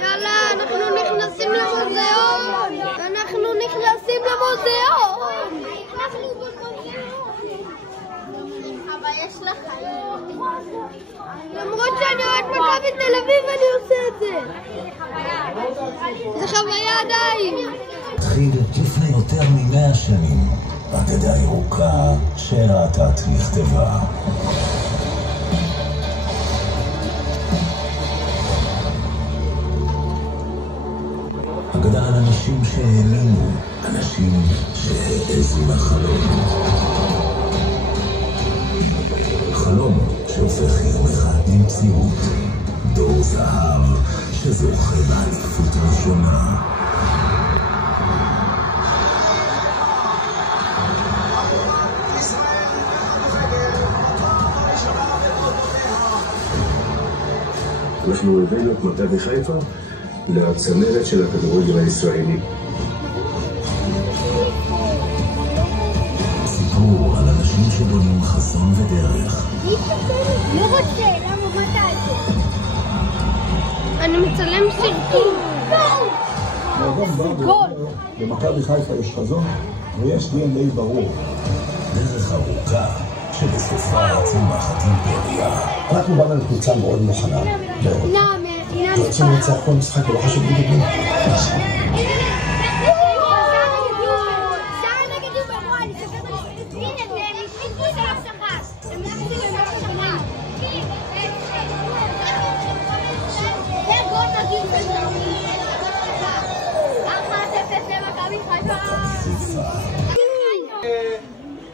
יאללה, אנחנו נכנסים למוזיאון! אנחנו נכנסים למוזיאון! אנחנו במוזיאון! חוויה של החיים. למרות שאני אוהד מכבי תל אביב אני עושה את זה. זה חוויה עדיין. התחיל לפני יותר מ100 שנים. אגדה ירוקה שראתה נכתבה. אגדה על אנשים שהאמינו, אנשים שהעזו לחלום. חלום שהופך יום אחד למציאות. דור זהב שזוכה באליפות ראשונה. אנחנו הבאנו את מכבי חיפה לצמרת של הכדורגל הישראלי. סיפור על אנשים שבונים חזון ודרך. לא רוצה, למה מה תעשה? אני מצלם סרטים. גול! במכבי חיפה יש חזון ויש DNA ברור. דרך ארוכה שבסופה צומחת אימפריה. אנחנו באנו לקבוצה מאוד מוכנה. רוצים לנצח כל משחק ולא חשוב בדיוק מי.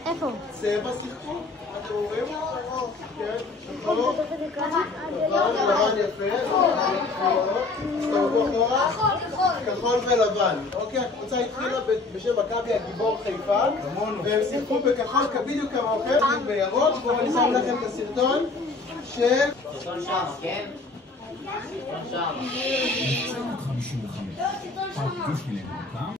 איפה? צבע שיחקו? אתם רואים? כן? נכון? לבן יפה? כחול ולבן. אוקיי, הקבוצה התחילה בשם מכבי הגיבור חיפה והם שיחקו בכחול בדיוק כמוכם בירוק. ואני שם לכם את הסרטון של... סרטון שם, כן? סרטון שם.